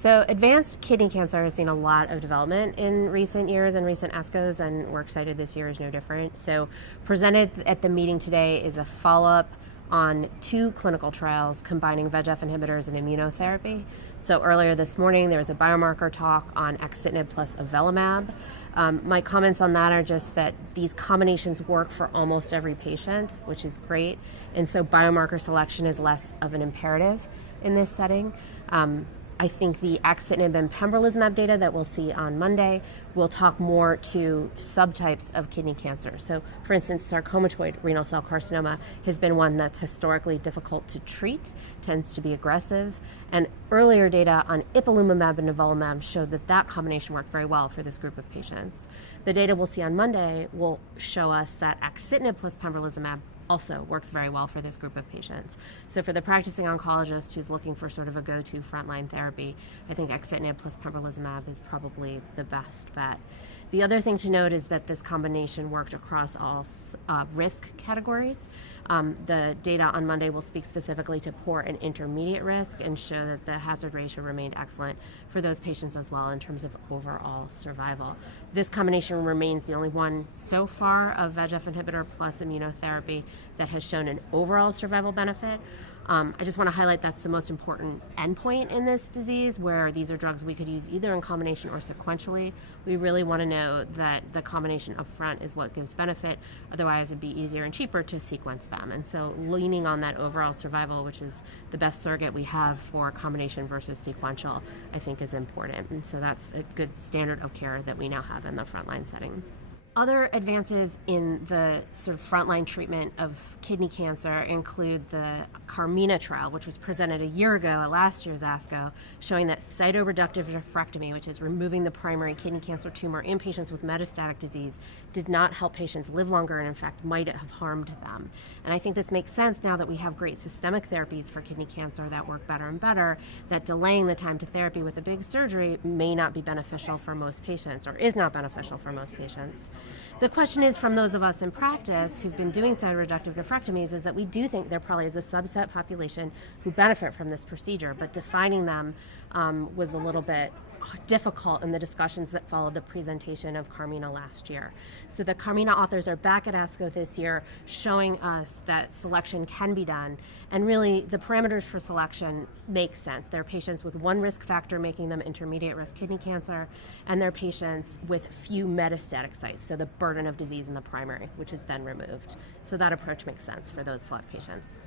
So advanced kidney cancer has seen a lot of development in recent years and recent ASCOs, and we're excited this year is no different. So presented at the meeting today is a follow-up on 2 clinical trials combining VEGF inhibitors and immunotherapy. So earlier this morning, there was a biomarker talk on axitinib plus avelumab. My comments on that are just that these combinations work for almost every patient, which is great. And so biomarker selection is less of an imperative in this setting. I think the axitinib and pembrolizumab data that we'll see on Monday will talk more to subtypes of kidney cancer. So, for instance, sarcomatoid renal cell carcinoma has been one that's historically difficult to treat, tends to be aggressive, and earlier data on ipilimumab and nivolumab showed that that combination worked very well for this group of patients. The data we'll see on Monday will show us that axitinib plus pembrolizumab also works very well for this group of patients. So for the practicing oncologist who's looking for sort of a go-to frontline therapy, I think axitinib plus pembrolizumab is probably the best bet. The other thing to note is that this combination worked across all risk categories. The data on Monday will speak specifically to poor and intermediate risk and show that the hazard ratio remained excellent for those patients as well in terms of overall survival. This combination remains the only one so far of VEGF inhibitor plus immunotherapy that has shown an overall survival benefit. I just want to highlight that's the most important endpoint in this disease, where these are drugs we could use either in combination or sequentially. We really want to know that the combination up front is what gives benefit. Otherwise, it'd be easier and cheaper to sequence them. And so leaning on that overall survival, which is the best surrogate we have for combination versus sequential, I think is important. And so that's a good standard of care that we now have in the frontline setting. Other advances in the sort of frontline treatment of kidney cancer include the CARMINA trial, which was presented a year ago at last year's ASCO, showing that cytoreductive nephrectomy, which is removing the primary kidney cancer tumor in patients with metastatic disease, did not help patients live longer and in fact might have harmed them. And I think this makes sense now that we have great systemic therapies for kidney cancer that work better and better, that delaying the time to therapy with a big surgery may not be beneficial for most patients, or is not beneficial for most patients. The question is, from those of us in practice who've been doing cytoreductive nephrectomies, is that we do think there probably is a subset population who benefit from this procedure, but defining them was a little bit difficult in the discussions that followed the presentation of CARMINA last year. So the CARMINA authors are back at ASCO this year showing us that selection can be done, and really the parameters for selection make sense. There are patients with one risk factor making them intermediate risk kidney cancer, and there are patients with few metastatic sites, so the burden of disease in the primary, which is then removed. So that approach makes sense for those select patients.